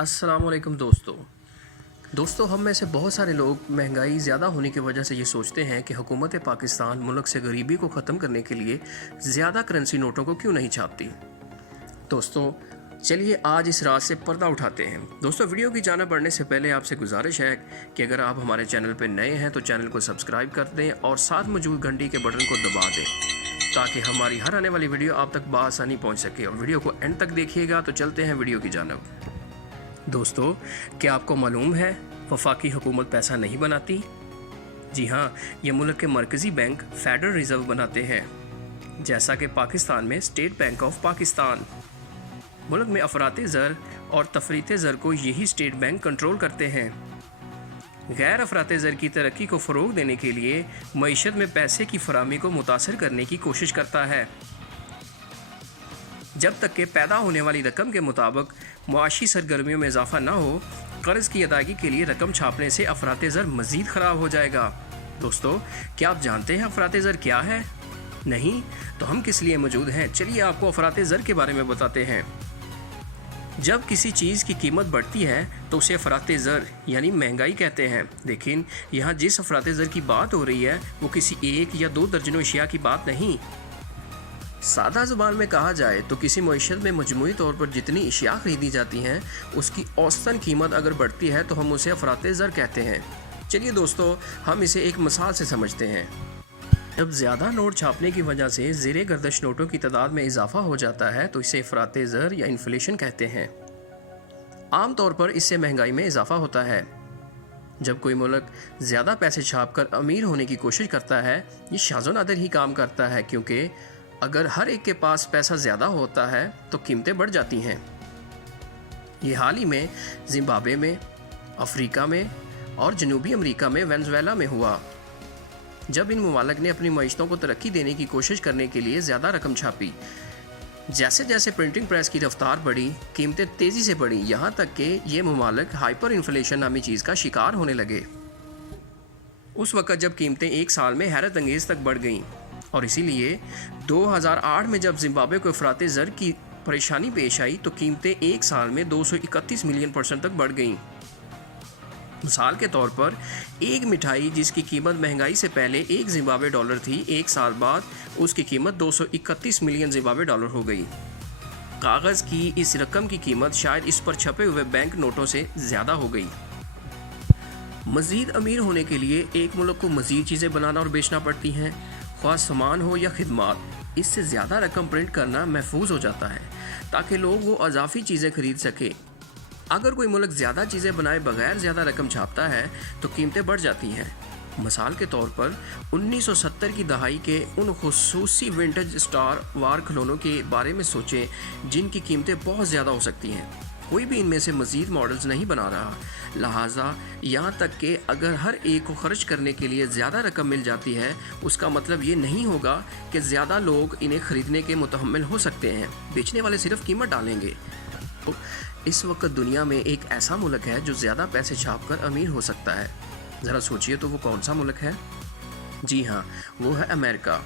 अस्सलाम वालेकुम दोस्तों हम में से बहुत सारे लोग महंगाई ज़्यादा होने की वजह से ये सोचते हैं कि हुकूमत पाकिस्तान मुल्क से गरीबी को ख़त्म करने के लिए ज़्यादा करेंसी नोटों को क्यों नहीं छापती। दोस्तों चलिए आज इस राज से पर्दा उठाते हैं। दोस्तों वीडियो की जानिब बढ़ने से पहले आपसे गुजारिश है कि अगर आप हमारे चैनल पर नए हैं तो चैनल को सब्सक्राइब कर दें और साथ मौजूद घंटी के बटन को दबा दें ताकि हमारी हर आने वाली वीडियो आप तक बआसानी पहुँच सके। और वीडियो को एंड तक देखिएगा। तो चलते हैं वीडियो की जानिब। दोस्तों क्या आपको मालूम है वफाकी हुकूमत पैसा नहीं बनाती? जी हाँ, ये मुल्क के मरकज़ी बैंक फेडरल रिज़र्व बनाते हैं, जैसा कि पाकिस्तान में स्टेट बैंक ऑफ पाकिस्तान। मुल्क में अफराते ज़र और तफरीते ज़र को यही स्टेट बैंक कंट्रोल करते हैं। गैर अफराते ज़र की तरक्की को फ़रोग़ देने के लिए मईशत में पैसे की फराहमी को मुतासर करने की कोशिश करता है, जब तक कि पैदा होने वाली रकम के मुताबिक मुआशी सरगर्मियों में इजाफा ना हो। कर्ज़ की अदायगी के लिए रकम छापने से अफराते ज़र मज़ीद ख़राब हो जाएगा। दोस्तों क्या आप जानते हैं अफराते ज़र क्या है? नहीं तो हम किस लिए मौजूद हैं, चलिए आपको अफराते ज़र के बारे में बताते हैं। जब किसी चीज़ की कीमत बढ़ती है तो उसे अफराते ज़र यानी महंगाई कहते हैं। लेकिन यहाँ जिस अफराते ज़र की बात हो रही है वो किसी एक या दो दर्जनों अशिया की बात नहीं। सादा ज़ुबान में कहा जाए तो किसी मईशत में मजमूई तौर पर जितनी अशिया ख़रीदी जाती हैं उसकी औसतन कीमत अगर बढ़ती है तो हम उसे अफराते ज़र कहते हैं। चलिए दोस्तों हम इसे एक मिसाल से समझते हैं। जब ज़्यादा नोट छापने की वजह से ज़ेरे गर्दश नोटों की तादाद में इजाफा हो जाता है तो इसे अफराते ज़र या इन्फ्लेशन कहते हैं। आम तौर पर इससे महंगाई में इजाफा होता है। जब कोई मुल्क ज़्यादा पैसे छाप कर अमीर होने की कोशिश करता है ये शाज़ो नादिर ही काम करता है, क्योंकि अगर हर एक के पास पैसा ज़्यादा होता है तो कीमतें बढ़ जाती हैं। ये हाल ही में ज़िम्बाब्वे में, अफ्रीका में और जनूबी अमेरिका में वेनेज़ुएला में हुआ, जब इन ममालिक ने अपनी मईशतों को तरक्की देने की कोशिश करने के लिए ज़्यादा रकम छापी। जैसे जैसे प्रिंटिंग प्रेस की रफ्तार बढ़ी कीमतें तेज़ी से बढ़ी, यहाँ तक कि ये ममालिक हाइपर इन्फ्लेशन नामी चीज़ का शिकार होने लगे। उस वक़्त जब कीमतें एक साल में हैरत अंगेज़ तक बढ़ गईं, और इसीलिए 2008 में जब ज़िम्बाब्वे को अफराते ज़र की परेशानी पेश आई तो कीमतें एक साल में 231 मिलियन % तक बढ़ गईं। मिसाल के तौर पर एक मिठाई जिसकी कीमत महंगाई से पहले $1 ज़िम्बाब्वे थी, एक साल बाद उसकी कीमत 231 मिलियन ज़िम्बाब्वे हो गई। कागज़ की इस रकम की कीमत शायद इस पर छपे हुए बैंक नोटों से ज़्यादा हो गई। मज़ीद अमीर होने के लिए एक मुल्क को मज़ीद चीज़ें बनाना और बेचना पड़ती हैं, ख्वाह सामान हो या खिदमात। इससे ज़्यादा रकम प्रिंट करना महफूज हो जाता है ताकि लोग वो अजाफी चीज़ें खरीद सके। अगर कोई मुल्क ज़्यादा चीज़ें बनाए बगैर ज़्यादा रकम छापता है तो कीमतें बढ़ जाती हैं। मिसाल के तौर पर 1970 की दहाई के उन खुसूसी विंटेज स्टार वार खिलौनों के बारे में सोचें जिनकी कीमतें बहुत ज़्यादा हो सकती हैं। कोई भी इनमें से मज़ीद मॉडल्स नहीं बना रहा, लिहाजा यहाँ तक कि अगर हर एक को खर्च करने के लिए ज़्यादा रकम मिल जाती है उसका मतलब ये नहीं होगा कि ज़्यादा लोग इन्हें ख़रीदने के मुतहम्मिल हो सकते हैं। बेचने वाले सिर्फ कीमत डालेंगे। तो इस वक्त दुनिया में एक ऐसा मुल्क है जो ज़्यादा पैसे छाप कर अमीर हो सकता है। ज़रा सोचिए तो वो कौन सा मुल्क है? जी हाँ, वो है अमेरिका।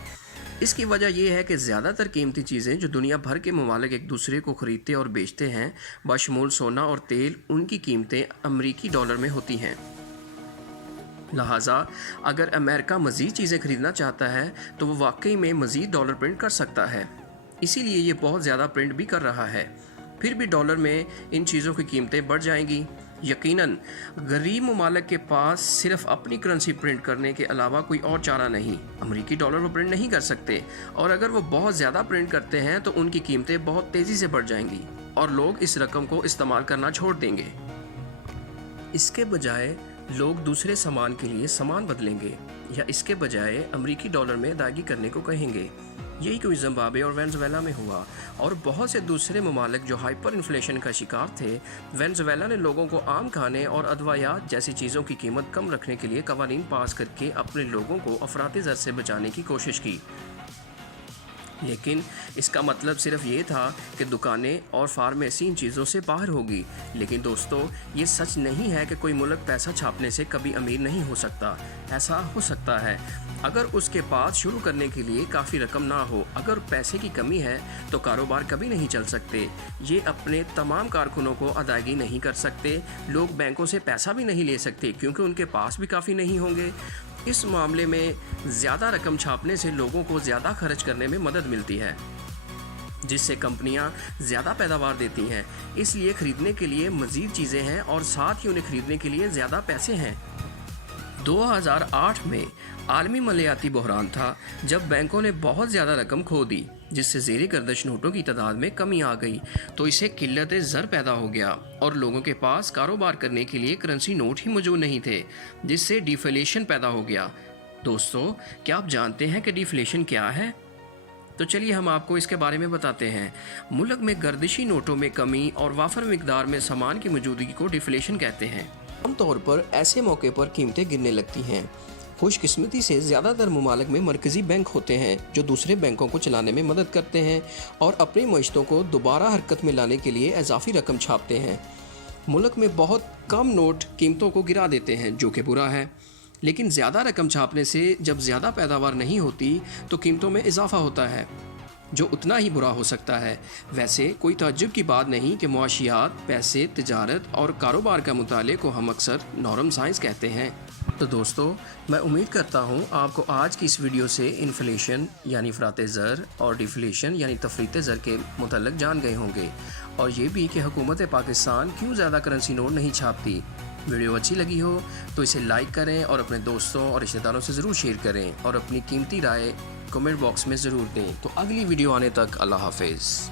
इसकी वजह यह है कि ज़्यादातर कीमती चीज़ें जो दुनिया भर के ममालिक एक दूसरे को ख़रीदते और बेचते हैं, बशमूल सोना और तेल, उनकी कीमतें अमरीकी डॉलर में होती हैं। लिहाजा अगर अमेरिका मज़ीद चीज़ें ख़रीदना चाहता है तो वो वाकई में मज़ीद डॉलर प्रिंट कर सकता है। इसीलिए ये बहुत ज़्यादा प्रिंट भी कर रहा है। फिर भी डॉलर में इन चीज़ों की कीमतें बढ़ जाएंगी। यकीनन गरीब ममालिक के पास सिर्फ अपनी करेंसी प्रिंट करने के अलावा कोई और चारा नहीं। अमरीकी डॉलर वो प्रिंट नहीं कर सकते, और अगर वो बहुत ज़्यादा प्रिंट करते हैं तो उनकी कीमतें बहुत तेज़ी से बढ़ जाएंगी और लोग इस रकम को इस्तेमाल करना छोड़ देंगे। इसके बजाय लोग दूसरे सामान के लिए सामान बदलेंगे या इसके बजाय अमरीकी डॉलर में अदायगी करने को कहेंगे। यही कोई ज़िम्बाब्वे और वेनेज़ुएला में हुआ, और बहुत से दूसरे ममालिक जो हाइपर इन्फ्लेशन का शिकार थे। वेनेज़ुएला ने लोगों को आम खाने और अदवायात जैसी चीज़ों की कीमत कम रखने के लिए कवानीन पास करके अपने लोगों को अफराते ज़र से बचाने की कोशिश की। لیکن اس کا مطلب صرف یہ تھا کہ دکانیں اور فارمیسی ان چیزوں سے باہر ہوگی۔ لیکن دوستو، یہ سچ نہیں ہے کہ کوئی ملک پیسہ چھاپنے سے کبھی امیر نہیں ہو سکتا۔ ایسا ہو سکتا ہے اگر اس کے پاس شروع کرنے کے لیے کافی رقم نہ ہو۔ اگر پیسے کی کمی ہے تو کاروبار کبھی نہیں چل سکتے۔ یہ اپنے تمام کارکنوں کو ادائیگی نہیں کر سکتے۔ لوگ بینکوں سے پیسہ بھی نہیں لے سکتے کیونکہ ان کے پاس بھی کافی نہیں ہوں گے۔ اس معاملے میں زیادہ رقم چھاپنے سے لوگوں کو زیادہ خرچ کرنے میں مدد ملتی ہے، جس سے کمپنیاں زیادہ پیداوار دیتی ہیں۔ اس لیے خریدنے کے لیے مزید چیزیں ہیں اور ساتھ ہی انہیں خریدنے کے لیے زیادہ پیسے ہیں۔ 2008 میں عالمی مالیاتی بحران تھا جب بینکوں نے بہت زیادہ رقم کھو دی، جس سے زیر گردش نوٹوں کی تعداد میں کمی آ گئی، تو اسے قلت زر پیدا ہو گیا اور لوگوں کے پاس کاروبار کرنے کے لیے کرنسی نوٹ ہی موجود نہیں تھے، جس سے ڈیفلیشن پیدا ہو گیا۔ دوستو، کیا آپ جانتے ہیں کہ ڈیفلیشن کیا ہے؟ تو چلیے ہم آپ کو اس کے بارے میں بتاتے ہیں۔ ملک میں گردشی نوٹوں میں کمی اور وافر مقدار میں سامان کی موجودگی کو ڈیفلیشن کہتے ہیں۔ عام طور پر ایسے موقع پر قیمتیں گرنے لگتی ہیں۔ خوش قسمتی سے زیادہ تر ممالک میں مرکزی بینک ہوتے ہیں جو دوسرے بینکوں کو چلانے میں مدد کرتے ہیں اور اپنی معیشتوں کو دوبارہ حرکت میں لانے کے لیے اضافی رقم چھاپتے ہیں۔ ملک میں بہت کم نوٹ قیمتوں کو گرا دیتے ہیں، جو کہ برا ہے، لیکن زیادہ رقم چھاپنے سے جب زیادہ پیداوار نہیں ہوتی تو قیمتوں میں اضافہ ہوتا ہے، جو اتنا ہی برا ہو سکتا ہے۔ ویسے کوئی تعجب کی بات نہیں کہ معاشیات، پیسے، تجارت اور کاروبار کا مطالعے کو ہم اکثر نورم سائنس کہتے ہیں۔ تو دوستو، میں امید کرتا ہوں آپ کو آج کی اس ویڈیو سے انفلیشن یعنی افراط زر اور ڈیفلیشن یعنی تفریط زر کے متعلق جان گئے ہوں گے، اور یہ بھی کہ حکومت پاکستان کیوں زیادہ کرنسی نوٹ نہیں چھاپتی۔ ویڈیو اچھی لگی ہو تو اسے لائک کریں اور اپنے دوستوں اور رشتہ داروں سے ضرور شیئر کریں اور اپنی قیمتی رائے کمنٹ باکس میں ضرور دیں۔ تو اگلی ویڈیو آنے تک اللہ حافظ۔